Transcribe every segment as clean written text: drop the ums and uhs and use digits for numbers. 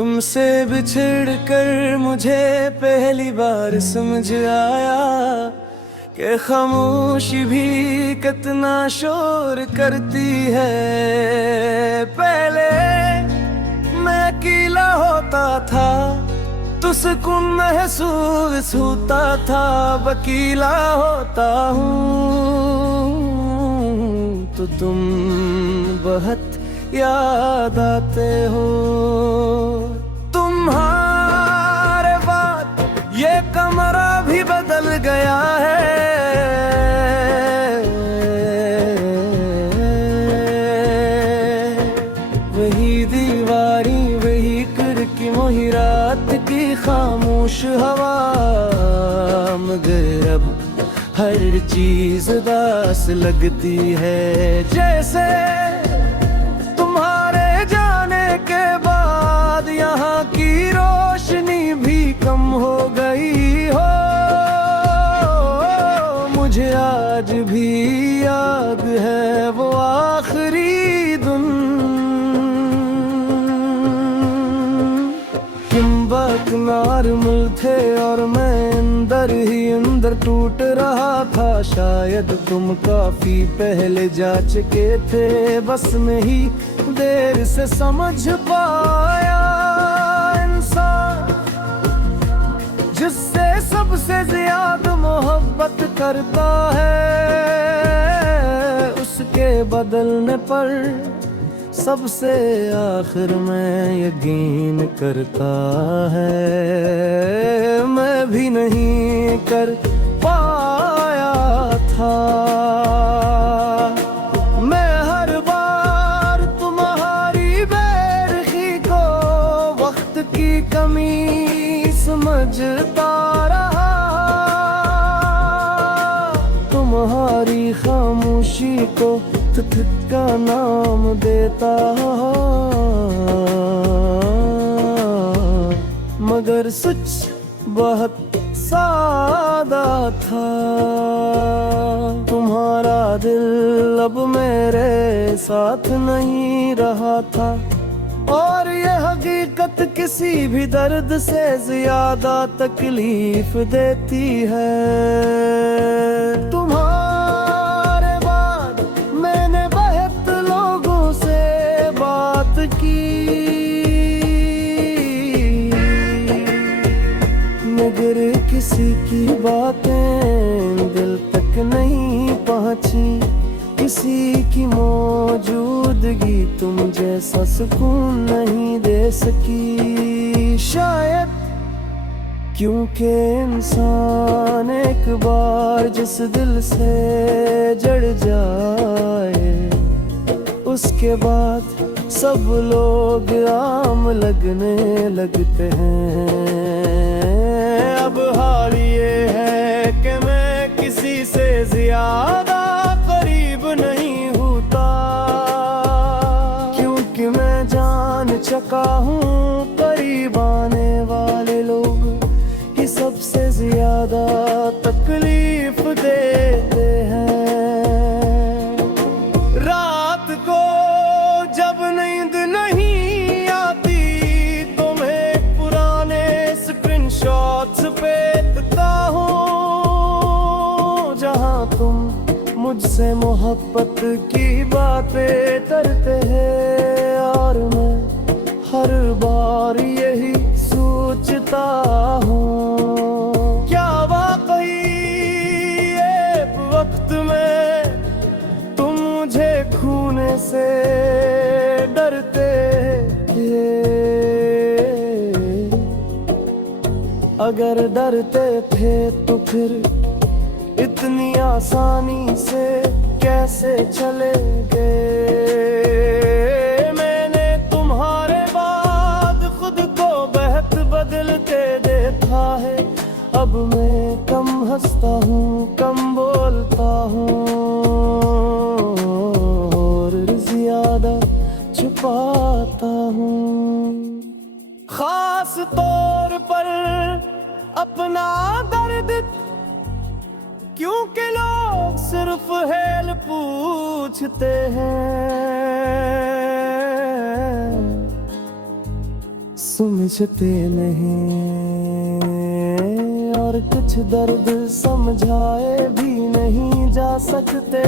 तुमसे बिछड़ कर मुझे पहली बार समझ आया कि खामोशी भी कितना शोर करती है। पहले मैं अकेला होता था तो सुकून महसूस होता था, अकेला होता हूँ तो तुम बहुत याद आते हो। तुम्हारे बाद ये कमरा भी बदल गया है, वही दीवारी वही खिड़की वही रात की खामोश हवा, मगर अब हर चीज उदास लगती है। जैसे तुम्हारे जाने के बाद यहाँ की रोशनी भी कम हो गई हो। मुझे आज भी याद है वो आखिरी दिन, तुम नॉर्मल थे और मैं अंदर ही अंदर टूट रहा था। शायद तुम काफी पहले जा चुके थे, बस मैं ही देर से समझ पाया। इंसान जिससे सबसे ज्यादा मोहब्बत करता है, उसके बदलने पर सबसे आखिर में यकीन करता है। मैं भी नहीं कर पाया था, मैं हर बार तुम्हारी बेरुखी को वक्त की कमी समझता रहा। तुम्हारी खामोशी को का नाम देता, मगर सच बहुत सादा था। तुम्हारा दिल अब मेरे साथ नहीं रहा था, और यह हकीकत किसी भी दर्द से ज्यादा तकलीफ देती है। तुम्हारे बाद मैंने बहुत लोगों से बात की, मगर किसी की बातें दिल तक नहीं पहुंची। किसी की मौजूदगी तुम जैसा सुकून नहीं दे सकी। शायद क्योंकि इंसान एक बार जिस दिल से जड़ जाए, उसके बाद सब लोग आम लगने लगते हैं। अब हाल ये है कि मैं किसी से ज्यादा करीब नहीं होता, क्योंकि मैं जान चुका हूँ करीब आने वाले लोग ही सबसे ज्यादा तकलीफ देते हैं। रात को जब नींद नहीं आती तो मैं पुराने स्क्रीनशॉट्स पे देखता हूँ, जहाँ तुम मुझसे मोहब्बत की बातें करते हैं, और मैं हर बार यही सोचता हूँ, क्या वाकई एक वक्त में तुम मुझे खोने से डरते थे। अगर डरते थे तो फिर इतनी आसानी से कैसे चले गए। मैंने तुम्हारे बाद खुद को बहुत बदलते देखा है। अब मैं कम हंसता हूँ, कम बोलता हूँ, और ज्यादा छुपाता हूँ। खास तौर पर अपना दर्द, क्योंकि लोग सिर्फ हेल पूछते हैं। समझते नहीं, और कुछ दर्द समझाए भी नहीं जा सकते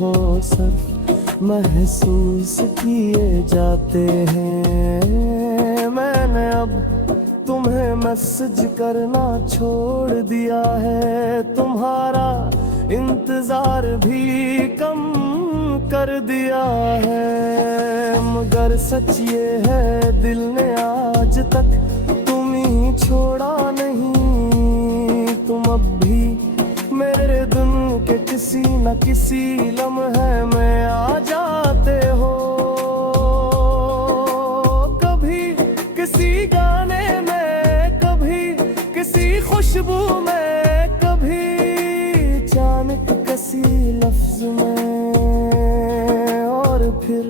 हो, सिर्फ महसूस किए जाते हैं। मैंने अब तुम्हें मैसेज करना छोड़ दिया है, तुम्हारा इंतजार भी कम कर दिया है। मगर सच ये है, दिल ने आज तक तुम ही छोड़ा नहीं। तुम अब भी मेरे दिन के किसी न किसी लम्हे में आ जाते हो। कभी किसी गाने में, कभी किसी खुशबू में, कभी अचानक किसी लफ्ज में, और फिर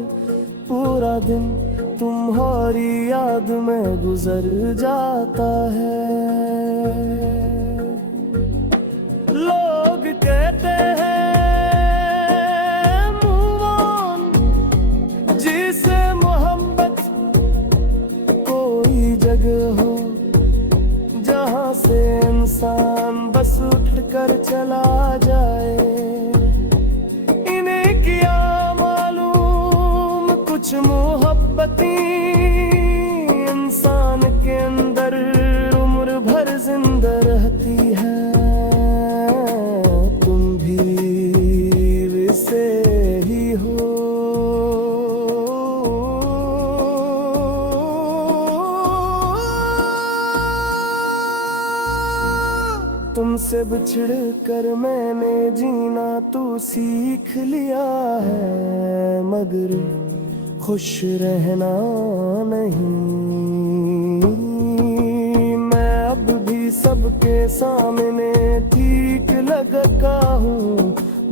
पूरा दिन तुम्हारी याद में गुजर जाता है। लोग कहते हैं मूव ऑन, जिसे मोहब्बत कोई जगह हो जहां से इंसान बस उठ कर चला जाए। इन्हें क्या मालूम, कुछ मोहब्बतें इंसान के अंदर उम्र भर जिंदा रहती है। तुम भी वैसे ही हो। तुमसे बिछड़ कर मैंने जीना तो सीख लिया है, मगर खुश रहना नहीं। मैं अब भी सबके सामने ठीक लगता हूँ,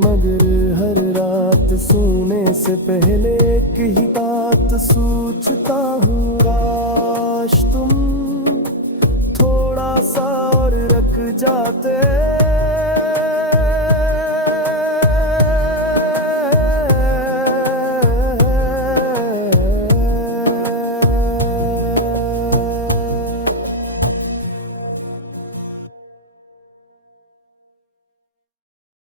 मगर हर रात सोने से पहले एक ही बात सोचता हूँ।